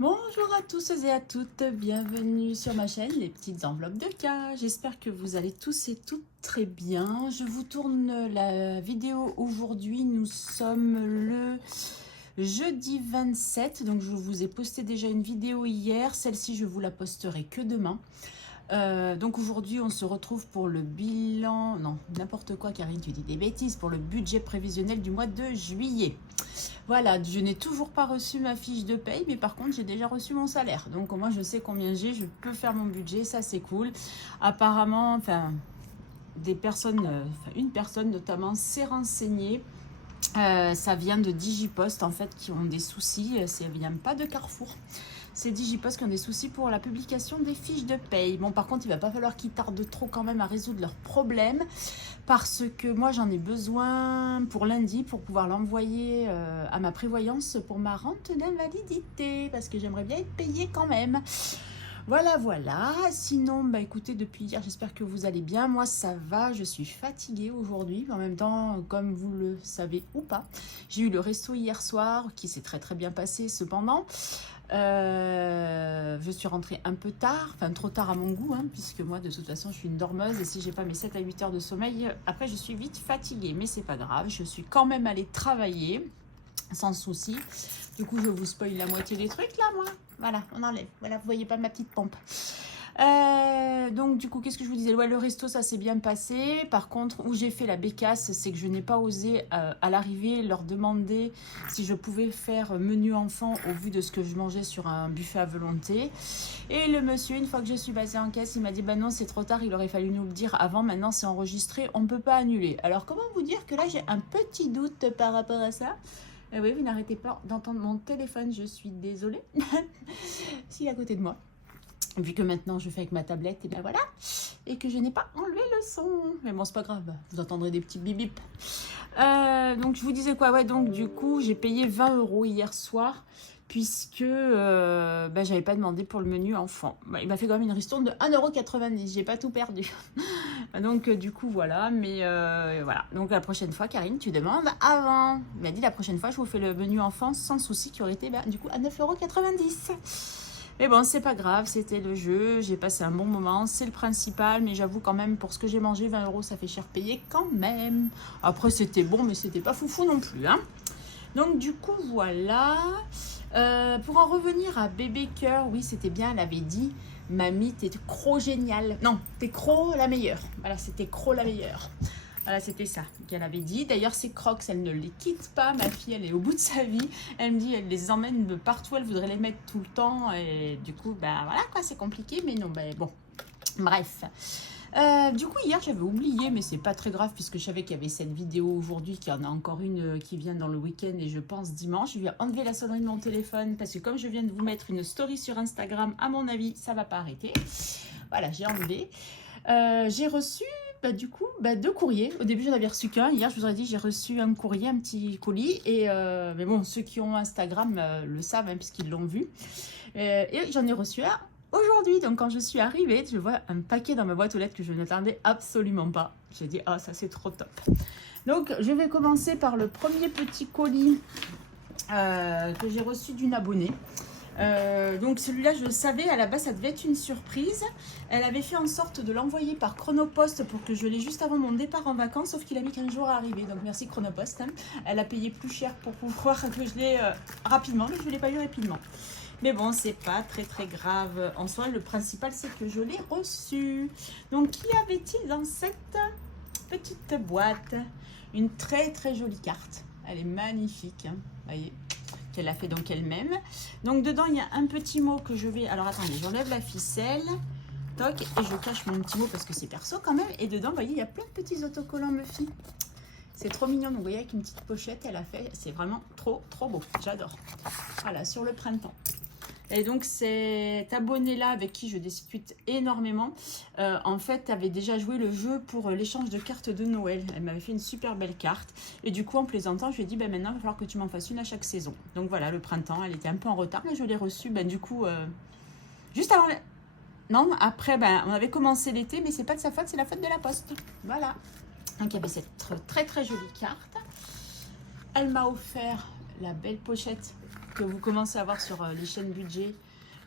Bonjour à tous et à toutes, bienvenue sur ma chaîne Les Petites Enveloppes de K. J'espère que vous allez tous et toutes très bien. Je vous tourne la vidéo aujourd'hui. Nous sommes le jeudi 27, donc je vous ai posté déjà une vidéo hier. Celle-ci, je vous la posterai que demain. Donc aujourd'hui, on se retrouve pour le bilan, non, n'importe quoi Karine, tu dis des bêtises, pour le budget prévisionnel du mois de juillet. Voilà, je n'ai toujours pas reçu ma fiche de paye, mais par contre, j'ai déjà reçu mon salaire. Donc, moi, je sais combien j'ai, je peux faire mon budget, ça, c'est cool. Apparemment, des personnes, une personne notamment s'est renseignée. Ça vient de Digipost, en fait, qui ont des soucis. Ça vient pas de Carrefour. C'est Digipost qui ont des soucis pour la publication des fiches de paye. Bon, par contre, il va pas falloir qu'ils tardent trop quand même à résoudre leurs problèmes parce que moi, j'en ai besoin pour lundi pour pouvoir l'envoyer à ma prévoyance pour ma rente d'invalidité parce que j'aimerais bien être payée quand même. Voilà, voilà. Sinon, bah écoutez, depuis hier, j'espère que vous allez bien. Moi, ça va. Je suis fatiguée aujourd'hui. En même temps, comme vous le savez ou pas, j'ai eu le resto hier soir qui s'est très très bien passé. Cependant, je suis rentrée un peu tard, enfin trop tard à mon goût, hein, puisque moi de toute façon je suis une dormeuse et si j'ai pas mes 7 à 8 heures de sommeil, après je suis vite fatiguée, mais c'est pas grave, je suis quand même allée travailler sans souci. Du coup je vous spoil la moitié des trucs là moi, voilà on enlève, voilà vous voyez pas ma petite pompe. Donc du coup qu'est-ce que je vous disais, ouais, le resto ça s'est bien passé. Par contre où j'ai fait la bécasse, c'est que je n'ai pas osé à l'arrivée leur demander si je pouvais faire menu enfant au vu de ce que je mangeais sur un buffet à volonté. Et le monsieur, une fois que je suis passée en caisse, il m'a dit bah non c'est trop tard, il aurait fallu nous le dire avant, maintenant c'est enregistré, on ne peut pas annuler. Alors comment vous dire que là j'ai un petit doute par rapport à ça. Oui, vous n'arrêtez pas d'entendre mon téléphone, je suis désolée. S'il est à côté de moi. Vu que maintenant je fais avec ma tablette, et bien voilà. Et que je n'ai pas enlevé le son. Mais bon, c'est pas grave, vous entendrez des petits bip bip. Donc je vous disais quoi, ouais, donc du coup j'ai payé 20 € hier soir. Puisque j'avais pas demandé pour le menu enfant. Bah, il m'a fait quand même une ristourne de 1,90 €. J'ai pas tout perdu. Donc du coup voilà. Mais voilà. Donc la prochaine fois, Karine, tu demandes avant. Il m'a dit la prochaine fois, je vous fais le menu enfant sans souci, qui aurait été du coup à 9,90 €. Mais bon, c'est pas grave, c'était le jeu, j'ai passé un bon moment, c'est le principal, mais j'avoue quand même, pour ce que j'ai mangé, 20 € ça fait cher payer quand même. Après, c'était bon, mais c'était pas foufou non plus, hein. Donc du coup, voilà. Pour en revenir à Bébé Cœur, oui, c'était bien, elle avait dit, mamie, t'es trop géniale. Non, t'es Cro la meilleure. Voilà, c'était Cro la meilleure. Voilà, c'était ça qu'elle avait dit. D'ailleurs, ces crocs, elle ne les quitte pas. Ma fille, elle est au bout de sa vie. Elle me dit, elle les emmène de partout. Elle voudrait les mettre tout le temps. Et du coup, voilà quoi, c'est compliqué. Mais non, bon. Bref. Du coup, hier, j'avais oublié, mais c'est pas très grave puisque je savais qu'il y avait cette vidéo aujourd'hui, qu'il y en a encore une qui vient dans le week-end et je pense dimanche. Je vais enlever la sonnerie de mon téléphone parce que comme je viens de vous mettre une story sur Instagram, à mon avis, ça va pas arrêter. Voilà, j'ai enlevé. J'ai reçu du coup, 2 courriers. Au début, j'en avais reçu qu'un. Hier, je vous aurais dit, j'ai reçu un courrier, un petit colis. Et, mais bon, ceux qui ont Instagram le savent, hein, puisqu'ils l'ont vu. Et j'en ai reçu un aujourd'hui. Donc, quand je suis arrivée, je vois un paquet dans ma boîte aux lettres que je n'attendais absolument pas. J'ai dit, ah, ça, c'est trop top. Donc, je vais commencer par le premier petit colis que j'ai reçu d'une abonnée. Donc celui-là, je le savais, à la base, ça devait être une surprise. Elle avait fait en sorte de l'envoyer par Chronopost pour que je l'ai juste avant mon départ en vacances, sauf qu'il a mis 15 jours à arriver. Donc merci Chronopost, hein. Elle a payé plus cher pour pouvoir que je l'ai rapidement, mais je ne l'ai pas eu rapidement. Mais bon, c'est pas très très grave en soi. Le principal, c'est que je l'ai reçu. Donc, qui avait-il dans cette petite boîte? Une très très jolie carte. Elle est magnifique, hein. Voyez, qu'elle a fait donc elle-même. Donc dedans il y a un petit mot que je vais, alors attendez, j'enlève la ficelle, toc, et je cache mon petit mot parce que c'est perso quand même. Et dedans, vous voyez, il y a plein de petits autocollants Muffy. C'est trop mignon. Donc vous voyez, avec une petite pochette, elle a fait, c'est vraiment trop trop beau, j'adore. Voilà, sur le printemps. Et donc cet abonné là avec qui je discute énormément, en fait avait déjà joué le jeu pour l'échange de cartes de Noël. Elle m'avait fait une super belle carte et du coup en plaisantant je lui ai dit maintenant il va falloir que tu m'en fasses une à chaque saison. Donc voilà, le printemps, elle était un peu en retard mais je l'ai reçue du coup juste avant. Non, après on avait commencé l'été, mais c'est pas de sa faute, c'est la faute de la poste. Voilà. Donc il y avait cette très très jolie carte. Elle m'a offert la belle pochette que vous commencez à voir sur les chaînes budget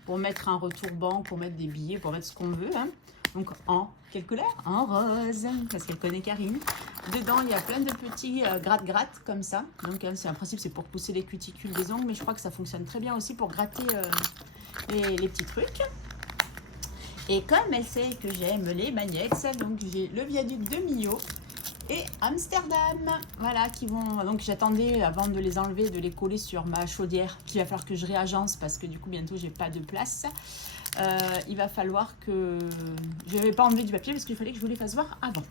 pour mettre un retour banque, pour mettre des billets, pour mettre ce qu'on veut. Hein. Donc en quelle couleur? En rose, parce qu'elle connaît Karine. Dedans, il y a plein de petits gratte-gratte comme ça. Donc c'est un principe, c'est pour pousser les cuticules des ongles, mais je crois que ça fonctionne très bien aussi pour gratter les petits trucs. Et comme elle sait que j'aime les magnets, donc j'ai le viaduc de Millau et Amsterdam, voilà, qui vont... Donc j'attendais, avant de les enlever, de les coller sur ma chaudière, qu'il va falloir que je réagence, parce que du coup, bientôt, j'ai pas de place. Il va falloir que... Je n'avais pas enlevé du papier, parce qu'il fallait que je vous les fasse voir avant.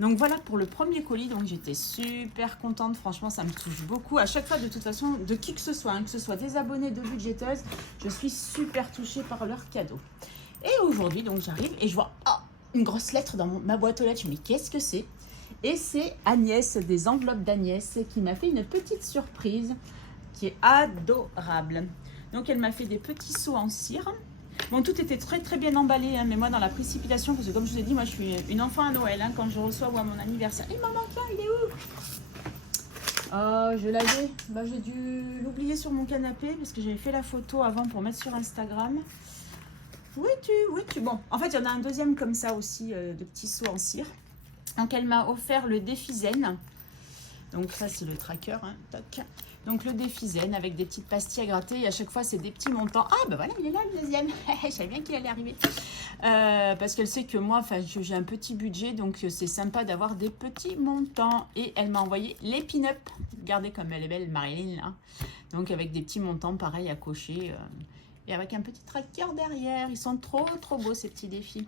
Donc voilà pour le premier colis, donc j'étais super contente, franchement ça me touche beaucoup. À chaque fois de toute façon, de qui que ce soit, hein, que ce soit des abonnés de budgéteuses, je suis super touchée par leurs cadeaux. Et aujourd'hui, donc j'arrive et je vois une grosse lettre dans ma boîte aux lettres. Je me dis, qu'est-ce que c'est? Et c'est Agnès, des enveloppes d'Agnès, qui m'a fait une petite surprise qui est adorable. Donc elle m'a fait des petits seaux en cire. Bon, tout était très très bien emballé, hein, mais moi dans la précipitation, parce que comme je vous ai dit, moi je suis une enfant à Noël, hein, quand je reçois ou à mon anniversaire. Il m'en manque un, il est où? Oh, je l'avais, j'ai dû l'oublier sur mon canapé, parce que j'avais fait la photo avant pour mettre sur Instagram. Où es-tu? Bon, en fait, il y en a un deuxième comme ça aussi, de petits seaux en cire. Donc, elle m'a offert le défi zen. Donc, ça, c'est le tracker. Hein, toc. Donc, le défi zen avec des petites pastilles à gratter. Et à chaque fois, c'est des petits montants. Ah, ben voilà, il est là, le deuxième. Je savais bien qu'il allait arriver. Parce qu'elle sait que moi, j'ai un petit budget. Donc, c'est sympa d'avoir des petits montants. Et elle m'a envoyé les pin-up. Regardez comme elle est belle, Marilyn, là. Donc, avec des petits montants, pareil, à cocher. Et avec un petit tracker derrière. Ils sont trop beaux, ces petits défis.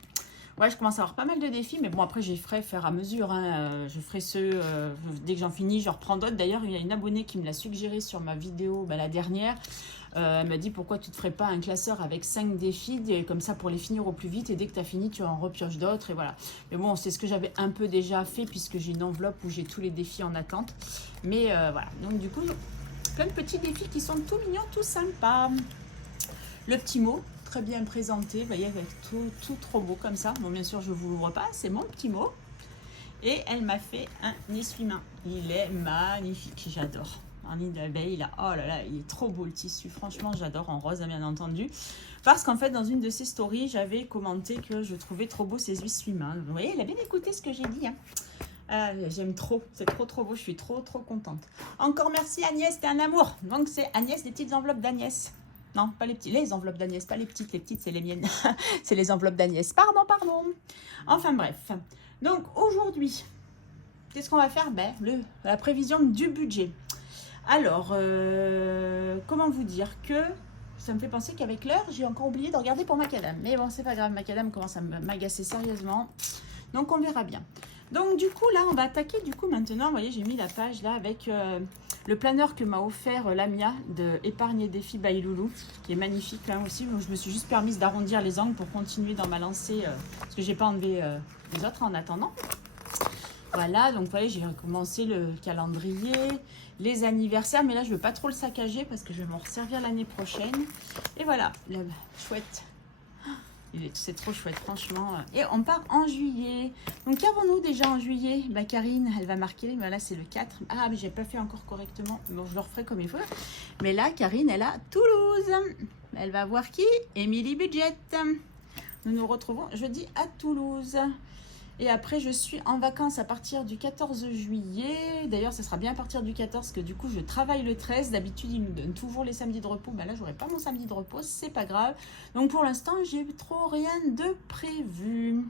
Ouais, je commence à avoir pas mal de défis. Mais bon, après, j'y ferai faire à mesure. Hein. Je ferai ceux... dès que j'en finis, je reprends d'autres. D'ailleurs, il y a une abonnée qui me l'a suggéré sur ma vidéo, la dernière. Elle m'a dit, pourquoi tu ne te ferais pas un classeur avec 5 défis, comme ça, pour les finir au plus vite. Et dès que tu as fini, tu en repioches d'autres. Et voilà. Mais bon, c'est ce que j'avais un peu déjà fait, puisque j'ai une enveloppe où j'ai tous les défis en attente. Mais voilà. Donc, du coup, plein de petits défis qui sont tout mignons, tout sympas. Le petit mot, très bien présenté, vous voyez, avec tout trop beau comme ça. Bon, bien sûr, je ne vous l'ouvre pas, c'est mon petit mot. Et elle m'a fait un essuie-main. Il est magnifique, j'adore. Un nid d'abeille, là, oh là là, il est trop beau le tissu. Franchement, j'adore, en rose, bien entendu. Parce qu'en fait, dans une de ses stories, j'avais commenté que je trouvais trop beau ces essuie-mains. Vous voyez, elle a bien écouté ce que j'ai dit, hein. J'aime trop, c'est trop beau, je suis trop contente. Encore merci Agnès, t'es un amour. Donc c'est Agnès, des petites enveloppes d'Agnès. Non, pas les petites, les enveloppes d'Agnès, pas les petites c'est les miennes. C'est les enveloppes d'Agnès, pardon. Enfin bref, donc aujourd'hui, qu'est-ce qu'on va faire? La prévision du budget. Alors, comment vous dire que ça me fait penser qu'avec l'heure, j'ai encore oublié de regarder pour Macadam. Mais bon, c'est pas grave, Macadam commence à m'agacer sérieusement. Donc on verra bien. Donc du coup, là, on va attaquer du coup maintenant. Vous voyez, j'ai mis la page là avec... le planeur que m'a offert Lamia de Épargne et Défi by Loulou, qui est magnifique hein, aussi. Donc, je me suis juste permise d'arrondir les angles pour continuer dans ma lancée, parce que j'ai pas enlevé les autres en attendant. Voilà, donc vous voyez, j'ai recommencé le calendrier, les anniversaires, mais là je veux pas trop le saccager parce que je vais m'en resservir l'année prochaine. Et voilà, la chouette. C'est trop chouette, franchement. Et on part en juillet. Donc, qu'avons-nous déjà en juillet? Karine, elle va marquer. Là, c'est le 4. Ah, mais j'ai pas fait encore correctement. Bon, je le referai comme il faut. Mais là, Karine, elle a Toulouse. Elle va voir qui? Émilie Budget. Nous nous retrouvons jeudi à Toulouse. Et après, je suis en vacances à partir du 14 juillet. D'ailleurs, ça sera bien à partir du 14, parce que du coup, je travaille le 13. D'habitude, ils nous donnent toujours les samedis de repos. Là, j'aurai pas mon samedi de repos, c'est pas grave. Donc, pour l'instant, j'ai trop rien de prévu.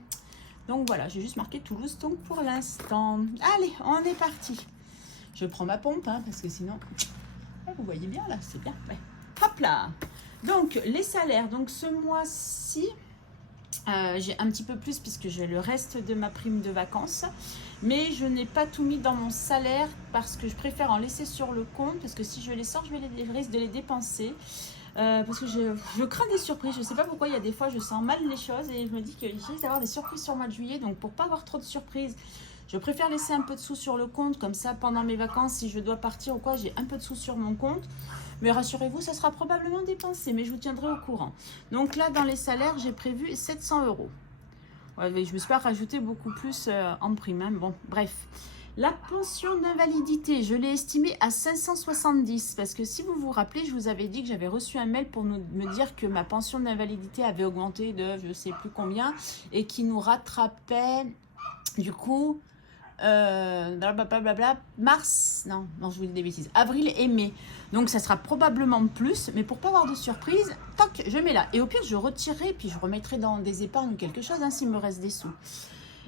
Donc, voilà, j'ai juste marqué Toulouse, donc pour l'instant. Allez, on est parti. Je prends ma pompe, hein, parce que sinon... vous voyez bien, là, c'est bien. Ouais. Hop là. Donc, les salaires. Donc, ce mois-ci... j'ai un petit peu plus puisque j'ai le reste de ma prime de vacances, mais je n'ai pas tout mis dans mon salaire parce que je préfère en laisser sur le compte, parce que si je les sors, je risque de les dépenser, parce que je crains des surprises. Je ne sais pas pourquoi, il y a des fois je sens mal les choses et je me dis qu'il risque d'avoir des surprises sur le mois de juillet. Donc pour pas avoir trop de surprises, je préfère laisser un peu de sous sur le compte, comme ça pendant mes vacances, si je dois partir ou quoi, j'ai un peu de sous sur mon compte. Mais rassurez-vous, ça sera probablement dépensé, mais je vous tiendrai au courant. Donc là, dans les salaires, j'ai prévu 700 €. Ouais, je ne me suis pas rajouté beaucoup plus en prime. Hein. Bon, bref. La pension d'invalidité, je l'ai estimée à 570 parce que si vous vous rappelez, je vous avais dit que j'avais reçu un mail pour me dire que ma pension d'invalidité avait augmenté de je ne sais plus combien et qui nous rattrapait du coup blablabla, mars, non, je vous dis des bêtises, avril et mai. Donc ça sera probablement plus, mais pour pas avoir de surprise, toc, je mets là. Et au pire, je retirerai puis je remettrai dans des épargnes ou quelque chose hein, s'il me reste des sous.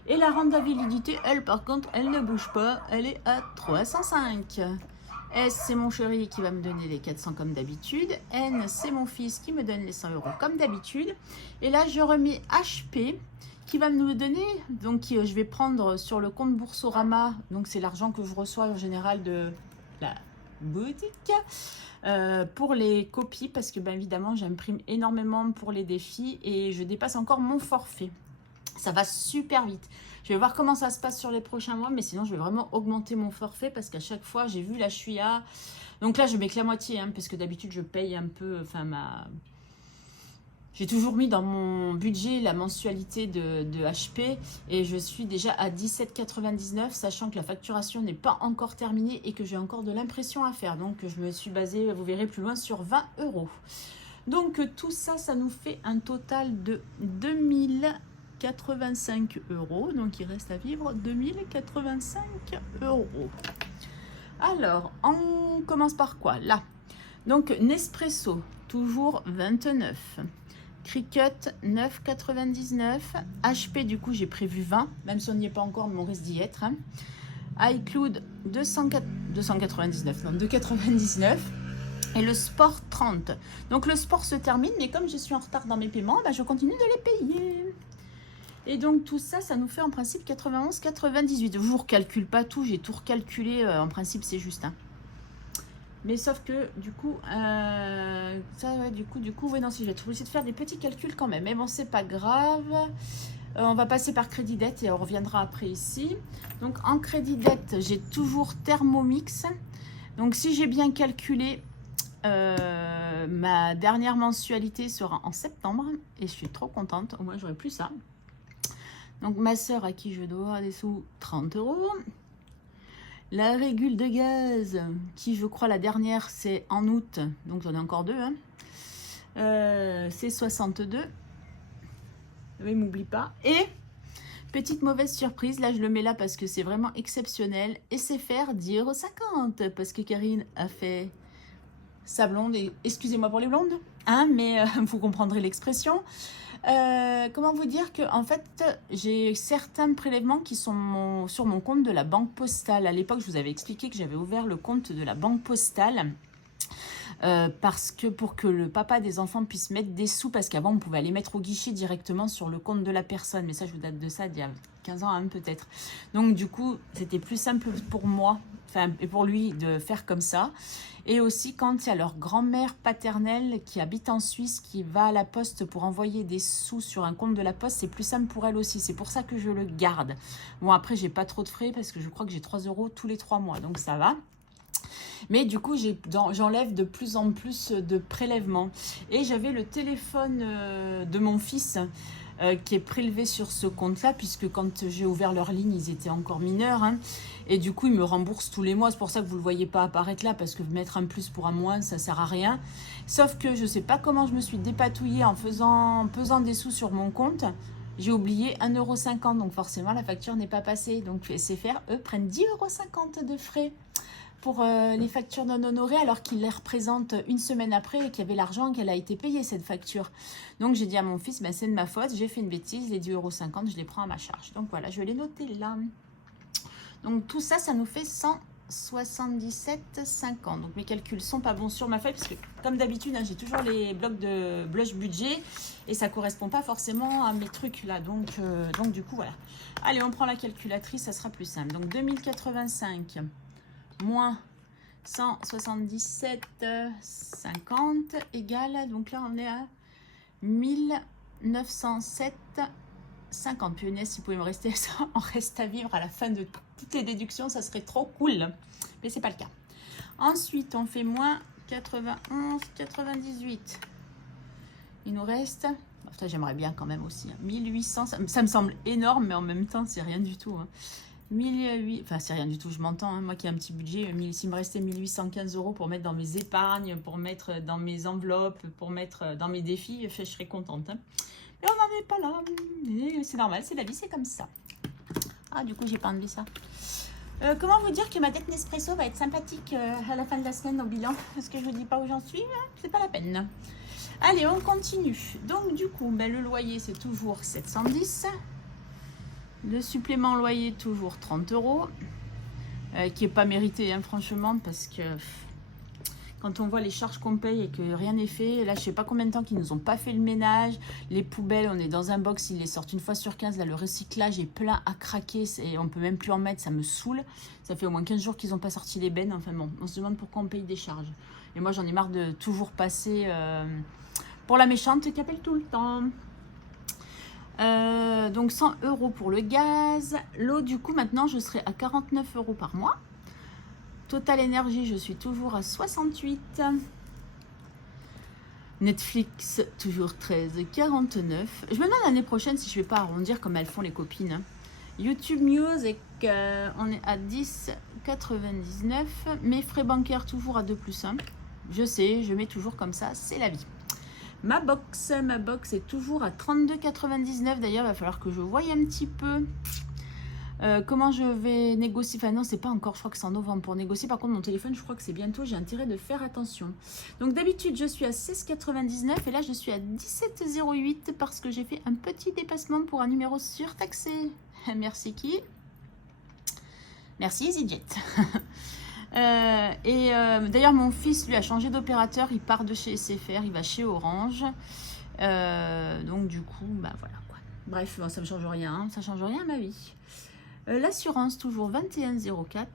Et la rente d'invalidité, elle, par contre, elle ne bouge pas. Elle est à 305. S, c'est mon chéri qui va me donner les 400 comme d'habitude. N, c'est mon fils qui me donne les 100 € comme d'habitude. Et là, je remets HP qui va me donner, donc je vais prendre sur le compte Boursorama. Donc, c'est l'argent que je reçois en général de la boutique. Pour les copies, parce que, bien évidemment, j'imprime énormément pour les défis et je dépasse encore mon forfait. Ça va super vite. Je vais voir comment ça se passe sur les prochains mois, mais sinon, je vais vraiment augmenter mon forfait parce qu'à chaque fois, j'ai vu, là, je suis à... Donc là, je mets que la moitié, hein, parce que d'habitude, je paye un peu, enfin, j'ai toujours mis dans mon budget la mensualité de HP et je suis déjà à 17,99, sachant que la facturation n'est pas encore terminée et que j'ai encore de l'impression à faire. Donc, je me suis basée, vous verrez plus loin, sur 20 €. Donc, tout ça, ça nous fait un total de 2085 €. Donc, il reste à vivre 2085 €. Alors, on commence par quoi? Là. Donc, Nespresso, toujours 29. Cricut, 9,99. HP, du coup, j'ai prévu 20. Même si on n'y est pas encore, mais on risque d'y être. Hein. iCloud, 299. Non, 2,99. Et le sport 30. Donc le sport se termine, mais comme je suis en retard dans mes paiements, ben, je continue de les payer. Et donc tout ça, ça nous fait en principe 91,98. Je ne vous recalcule pas tout, j'ai tout recalculé. En principe, c'est juste. Hein. Mais sauf que du coup, ça, ouais, du coup, ouais, non, si je vais être obligée de faire des petits calculs quand même. Mais bon, c'est pas grave. On va passer par crédit dette et on reviendra après ici. Donc en crédit dette, j'ai toujours Thermomix. Donc si j'ai bien calculé, ma dernière mensualité sera en septembre et je suis trop contente, au moins j'aurai plus ça. Donc ma soeur à qui je dois des sous, 30 €. La régule de gaz qui je crois la dernière c'est en août, donc j'en ai encore deux hein. C'est 62, mais m'oublie pas. Et petite mauvaise surprise, là je le mets là parce que c'est vraiment exceptionnel et c'est faire 10,50 € parce que Karine a fait sa blonde, et excusez-moi pour les blondes, hein, mais vous comprendrez l'expression. Comment vous dire que en fait j'ai certains prélèvements qui sont sur mon compte de la banque postale. À l'époque, je vous avais expliqué que j'avais ouvert le compte de la banque postale parce que pour que le papa des enfants puisse mettre des sous, parce qu'avant on pouvait les mettre au guichet directement sur le compte de la personne, mais ça je vous date de ça d'il y a 15 ans hein, peut-être. Donc du coup c'était plus simple pour moi, enfin et pour lui de faire comme ça. Et aussi quand il y a leur grand-mère paternelle qui habite en Suisse, qui va à la poste pour envoyer des sous sur un compte de la poste, c'est plus simple pour elle aussi. C'est pour ça que je le garde. Bon après j'ai pas trop de frais parce que je crois que j'ai 3 € tous les 3 mois, donc ça va. Mais du coup, j'enlève de plus en plus de prélèvements. Et j'avais le téléphone de mon fils qui est prélevé sur ce compte-là, puisque quand j'ai ouvert leur ligne, ils étaient encore mineurs. Hein, et du coup, ils me remboursent tous les mois. C'est pour ça que vous ne le voyez pas apparaître là, parce que mettre un plus pour un moins, ça ne sert à rien. Sauf que je ne sais pas comment je me suis dépatouillée en pesant des sous sur mon compte. J'ai oublié 1,50 €, donc forcément, la facture n'est pas passée. Donc, SFR, eux, prennent 10,50 € de frais pour les factures non honorées, alors qu'ils les représentent une semaine après et qu'il y avait l'argent qu'elle a été payée, cette facture. Donc, j'ai dit à mon fils, ben, c'est de ma faute, j'ai fait une bêtise, les 10,50 €, je les prends à ma charge. Donc, voilà, je l'ai noté là. Donc, tout ça, ça nous fait 177,50 €. Donc, mes calculs sont pas bons sur ma feuille, parce que, comme d'habitude, hein, j'ai toujours les blocs de blush budget et ça correspond pas forcément à mes trucs là. Donc du coup, voilà. Allez, on prend la calculatrice, ça sera plus simple. Donc, 2085 moins 177,50 égale, donc là on est à 1907,50. Punaise, si vous pouvez me rester ça en reste à vivre à la fin de toutes les déductions, ça serait trop cool, mais c'est pas le cas. Ensuite on fait moins 91,98. Il nous reste, enfin, j'aimerais bien quand même aussi, 1800, ça me semble énorme, mais en même temps c'est rien du tout, hein. 1008, enfin c'est rien du tout, je m'entends, hein, moi qui ai un petit budget, s'il me restait 1815 € pour mettre dans mes épargnes, pour mettre dans mes enveloppes, pour mettre dans mes défis, je serais contente. Hein. Mais on n'en est pas là, c'est normal, c'est la vie, c'est comme ça. Ah, du coup, j'ai pas enlevé ça. Comment vous dire que ma dette Nespresso va être sympathique à la fin de la semaine au bilan? Parce que je ne vous dis pas où j'en suis, hein, c'est pas la peine. Allez, on continue. Donc, du coup, ben, le loyer, c'est toujours 710. Le supplément loyer, toujours 30 €. Qui n'est pas mérité, hein, franchement, parce que quand on voit les charges qu'on paye et que rien n'est fait, là, je sais pas combien de temps qu'ils nous ont pas fait le ménage. Les poubelles, on est dans un box, ils les sortent une fois sur 15. Là, le recyclage est plein à craquer et on peut même plus en mettre, ça me saoule. Ça fait au moins 15 jours qu'ils n'ont pas sorti les bennes. Enfin bon, on se demande pourquoi on paye des charges. Et moi, j'en ai marre de toujours passer pour la méchante qui appelle tout le temps. Donc 100 € pour le gaz. L'eau, du coup, maintenant, je serai à 49 € par mois. Total énergie, je suis toujours à 68. Netflix, toujours 13,49. Je me demande l'année prochaine si je vais pas arrondir comme elles font les copines. Hein. YouTube Music, on est à 10,99. Mes frais bancaires, toujours à 2+1. Je sais, je mets toujours comme ça, c'est la vie. Ma box est toujours à 32,99. D'ailleurs, il va falloir que je voie un petit peu comment je vais négocier. Enfin non, c'est pas encore, je crois que c'est en novembre pour négocier. Par contre, mon téléphone, je crois que c'est bientôt. J'ai intérêt de faire attention. Donc d'habitude, je suis à 16,99 et là, je suis à 17,08 parce que j'ai fait un petit dépassement pour un numéro surtaxé. Merci qui? Merci EasyJet. D'ailleurs, mon fils, lui, a changé d'opérateur. Il part de chez SFR, il va chez Orange. Donc du coup, bah voilà quoi. Bref, bon, ça ne me change rien. Hein. Ça ne change rien à ma vie. L'assurance, toujours 21,04.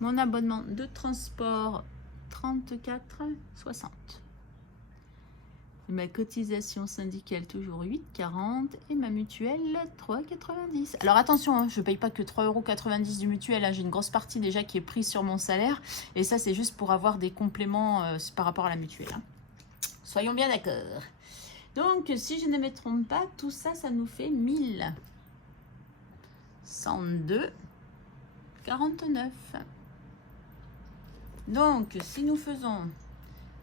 Mon abonnement de transport, 34,60. Ma cotisation syndicale, toujours 8,40. Et ma mutuelle, 3,90. Alors attention, hein, je ne paye pas que 3,90 € du mutuel. Hein. J'ai une grosse partie déjà qui est prise sur mon salaire. Et ça, c'est juste pour avoir des compléments par rapport à la mutuelle. Hein. Soyons bien d'accord. Donc, si je ne me trompe pas, tout ça, ça nous fait 1102,49. Donc, si nous faisons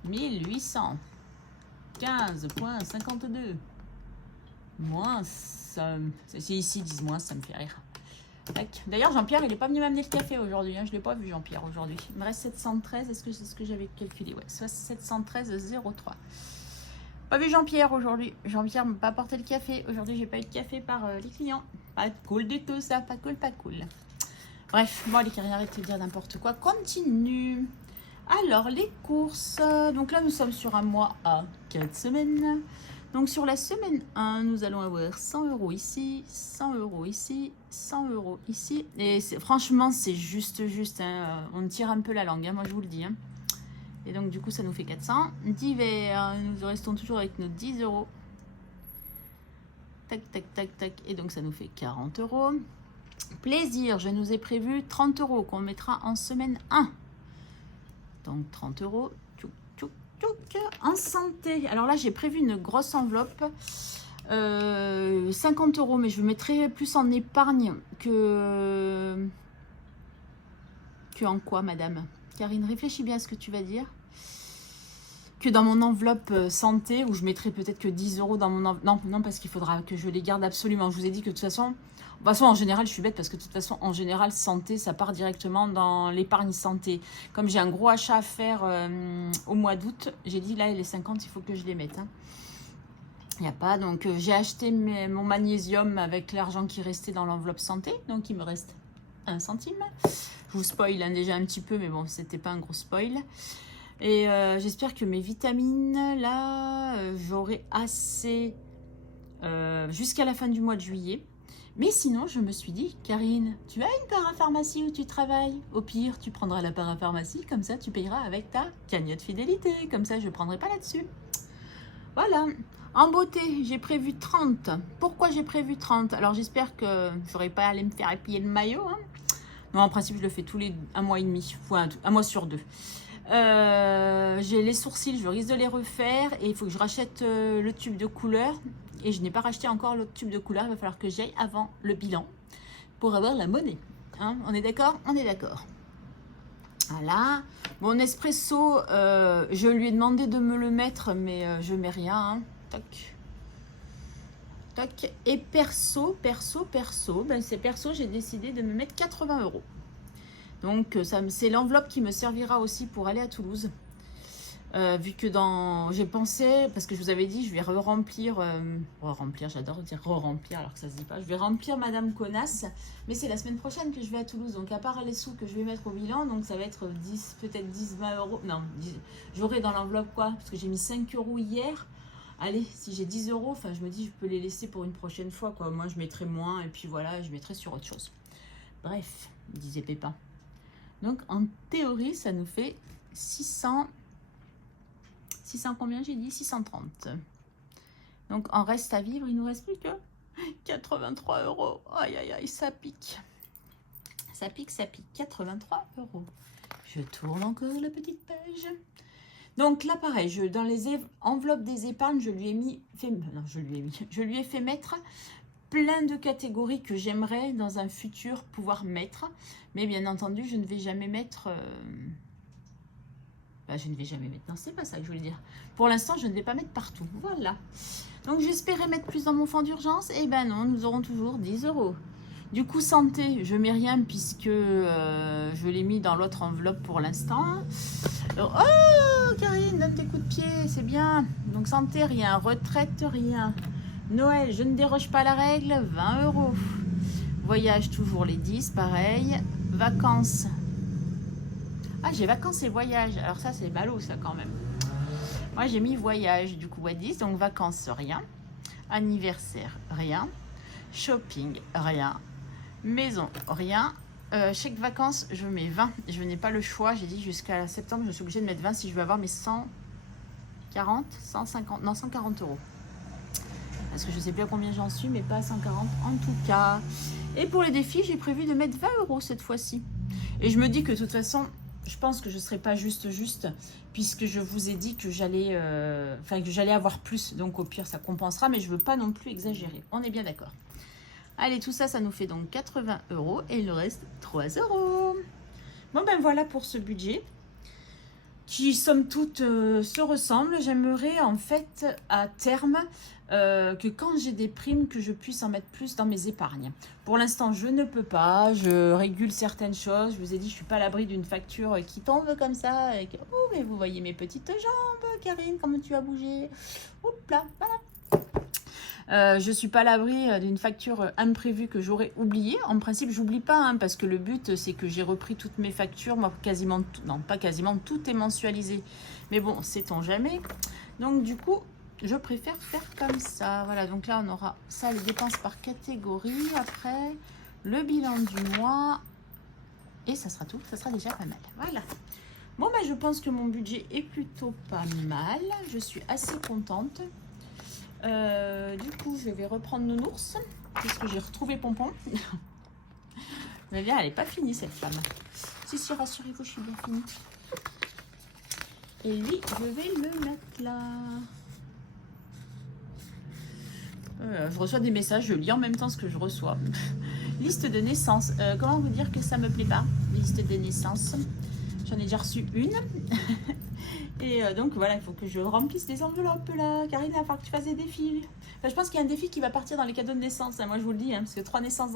1815,52 moins, c'est ici, 10 moins, ça me fait rire. D'ailleurs, Jean-Pierre, il n'est pas venu m'amener le café aujourd'hui. Hein. Je ne l'ai pas vu, Jean-Pierre, aujourd'hui. Il me reste 713. Est-ce que c'est ce que j'avais calculé? Ouais, soit 713,03. Pas vu Jean-Pierre aujourd'hui. Jean-Pierre ne m'a pas apporté le café. Aujourd'hui, j'ai pas eu de café par les clients. Pas cool du tout, ça. Pas cool, pas cool. Bref, bon, les carrières, arrêtez de dire n'importe quoi. Continue. Alors, les courses. Donc là, nous sommes sur un mois à 4 semaines. Donc, sur la semaine 1, nous allons avoir 100 € ici, 100 € ici, 100 € ici. Et franchement, c'est juste. Hein. On tire un peu la langue, hein, moi, je vous le dis. Hein. Et donc, du coup, ça nous fait 400. D'hiver, nous restons toujours avec nos 10 €. Tac, tac, tac, tac. Et donc, ça nous fait 40 €. Plaisir, je nous ai prévu 30 € qu'on mettra en semaine 1. Donc, 30 €. Tchouk, tchouk, tchouk. En santé. Alors là, j'ai prévu une grosse enveloppe. 50 €, mais je mettrai plus en épargne que en quoi, madame? Karine, réfléchis bien à ce que tu vas dire. Que dans mon enveloppe santé, où je mettrai peut-être que 10 € dans mon enveloppe. Non, parce qu'il faudra que je les garde absolument. Je vous ai dit que de toute façon, en général, je suis bête parce que de toute façon, en général, santé, ça part directement dans l'épargne santé. Comme j'ai un gros achat à faire au mois d'août, j'ai dit là, les 50, il faut que je les mette. Hein. Il n'y a pas. Donc, j'ai acheté mon magnésium avec l'argent qui restait dans l'enveloppe santé. Donc, il me reste 1 centime. Je vous spoil hein, déjà un petit peu, mais bon, c'était pas un gros spoil. Et j'espère que mes vitamines, là, j'aurai assez jusqu'à la fin du mois de juillet. Mais sinon, je me suis dit, Karine, tu as une parapharmacie où tu travailles? Au pire, tu prendras la parapharmacie, comme ça, tu payeras avec ta cagnotte fidélité. Comme ça, je ne prendrai pas là-dessus. Voilà. En beauté, j'ai prévu 30. Pourquoi j'ai prévu 30? Alors, j'espère que je n'aurai pas à aller me faire épiler le maillot. Hein. Non, en principe, je le fais tous les 1 mois et demi. Enfin, 1 mois sur 2. J'ai les sourcils, je risque de les refaire. Et il faut que je rachète le tube de couleur. Et je n'ai pas racheté encore l'autre tube de couleur. Il va falloir que j'aille avant le bilan. pour avoir la monnaie. Hein, on est d'accord? On est d'accord. Voilà. Mon Nespresso, je lui ai demandé de me le mettre, mais je mets rien. Hein. Tac. Tac. Et perso, ben c'est perso, j'ai décidé de me mettre 80 €. Donc, c'est l'enveloppe qui me servira aussi pour aller à Toulouse. Vu que j'ai pensé, parce que je vous avais dit, je vais re-remplir, j'adore dire re-remplir alors que ça se dit pas, je vais remplir Madame Connasse, mais c'est la semaine prochaine que je vais à Toulouse, donc à part les sous que je vais mettre au bilan, donc ça va être 10, peut-être 10, 20 €, non, j'aurai dans l'enveloppe quoi, parce que j'ai mis 5 € hier, allez, si j'ai 10 €, enfin je me dis je peux les laisser pour une prochaine fois quoi, moi je mettrai moins, et puis voilà, je mettrai sur autre chose. Bref, disait Pépin. Donc en théorie, ça nous fait 600 combien j'ai dit? 630. Donc en reste à vivre, il nous reste plus que 83 €. Aïe aïe aïe, ça pique. Ça pique, 83 €. Je tourne encore la petite page. Donc là pareil, dans les enveloppes des épargnes, je lui ai fait mettre plein de catégories que j'aimerais dans un futur pouvoir mettre. Mais bien entendu, je ne vais jamais mettre... je ne vais jamais mettre. Non, c'est pas ça que je voulais dire. Pour l'instant, je ne vais pas mettre partout. Voilà. Donc, j'espérais mettre plus dans mon fonds d'urgence. Eh ben non, nous aurons toujours 10 €. Du coup, santé, je mets rien puisque je l'ai mis dans l'autre enveloppe pour l'instant. Oh, Karine, donne tes coups de pied, c'est bien. Donc, santé, rien. Retraite, rien. Noël, je ne déroge pas à la règle, 20 €. Voyage, toujours les 10, pareil. Vacances. Ah, j'ai vacances et voyage. Alors ça, c'est ballot, ça, quand même. Moi, j'ai mis voyage, du coup, à 10. Donc, vacances, rien. Anniversaire, rien. Shopping, rien. Maison, rien. Chèque vacances, je mets 20. Je n'ai pas le choix. J'ai dit jusqu'à septembre, je suis obligée de mettre 20 si je veux avoir mes 140, 150, non, 140 €. Parce que je ne sais plus à combien j'en suis, mais pas à 140 en tout cas. Et pour les défis, j'ai prévu de mettre 20 € cette fois-ci. Et je me dis que de toute façon... Je pense que je ne serai pas juste, puisque je vous ai dit que j'allais avoir plus. Donc, au pire, ça compensera, mais je ne veux pas non plus exagérer. On est bien d'accord. Allez, tout ça, ça nous fait donc 80 € et il nous reste 3 €. Bon, ben voilà pour ce budget qui, somme toute, se ressemble. J'aimerais, en fait, à terme, que quand j'ai des primes, que je puisse en mettre plus dans mes épargnes. Pour l'instant, je ne peux pas. Je régule certaines choses. Je vous ai dit, je ne suis pas à l'abri d'une facture qui tombe comme ça. Oh, mais vous voyez mes petites jambes, Karine, comment tu as bougé. Oups là, voilà. Je ne suis pas à l'abri d'une facture imprévue que j'aurais oubliée. En principe, j'oublie pas, hein, parce que le but, c'est que j'ai repris toutes mes factures. Moi, quasiment, non, pas quasiment, tout est mensualisé. Mais bon, sait-on jamais. Donc, du coup, je préfère faire comme ça. Voilà, donc là, on aura ça, les dépenses par catégorie. Après, le bilan du mois. Et ça sera tout. Ça sera déjà pas mal. Voilà. Bon, ben, je pense que mon budget est plutôt pas mal. Je suis assez contente. Du coup, je vais reprendre Nounours, puisque j'ai retrouvé Pompon. Mais bien, elle n'est pas finie, cette femme. Si, si, rassurez-vous, je suis bien finie. Et lui, je vais le mettre là. Je reçois des messages, je lis en même temps ce que je reçois. Liste de naissance. Comment vous dire que ça me plaît pas? Liste de naissance. J'en ai déjà reçu une. Et donc voilà, il faut que je remplisse des enveloppes là. Karine, il va falloir que tu fasses des défis. Enfin, je pense qu'il y a un défi qui va partir dans les cadeaux de naissance. Hein, moi, je vous le dis, hein, parce que 3 naissances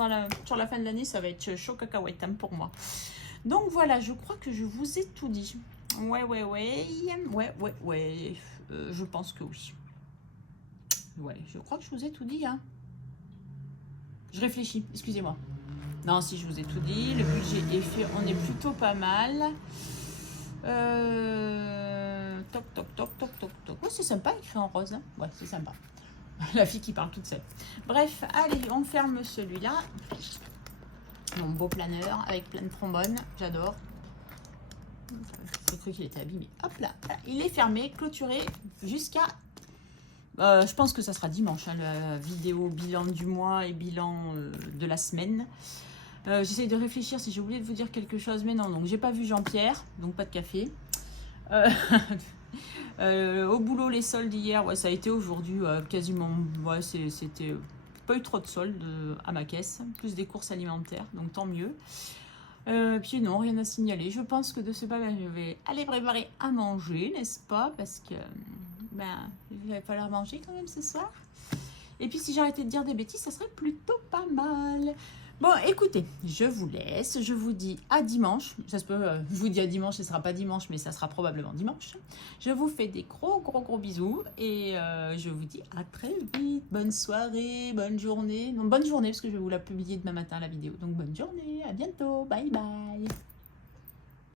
sur la fin de l'année, ça va être chaud cacahuète, hein, pour moi. Donc voilà, je crois que je vous ai tout dit. Ouais. Je pense que oui. Ouais, je crois que je vous ai tout dit. Hein. Je réfléchis, excusez-moi. Non, si je vous ai tout dit, le budget est fait, on est plutôt pas mal. Toc. Ouais, c'est sympa, écrit en rose. Hein. Ouais, c'est sympa. La fille qui parle toute seule. Bref, allez, on ferme celui-là. Mon beau planeur avec plein de trombones. J'adore. J'ai cru qu'il était abîmé. Hop là. Il est fermé, clôturé jusqu'à... je pense que ça sera dimanche, hein, la vidéo bilan du mois et bilan de la semaine. J'essaie de réfléchir si j'ai oublié de vous dire quelque chose, mais non. Donc, j'ai pas vu Jean-Pierre, donc pas de café. Au boulot, les soldes hier, ouais, ça a été aujourd'hui quasiment... Ouais, c'était pas eu trop de soldes à ma caisse, plus des courses alimentaires, donc tant mieux. Puis non, rien à signaler. Je pense que de ce pas, je vais aller préparer à manger, n'est-ce pas? Parce que il va falloir manger quand même ce soir. Et puis si j'arrêtais de dire des bêtises, ça serait plutôt pas mal. Bon, écoutez, je vous laisse. Je vous dis à dimanche. Ça se peut, je vous dis à dimanche, ce ne sera pas dimanche, mais ça sera probablement dimanche. Je vous fais des gros bisous. Et je vous dis à très vite. Bonne soirée, bonne journée. Non, bonne journée, parce que je vais vous la publier demain matin, la vidéo. Donc bonne journée, à bientôt. Bye bye.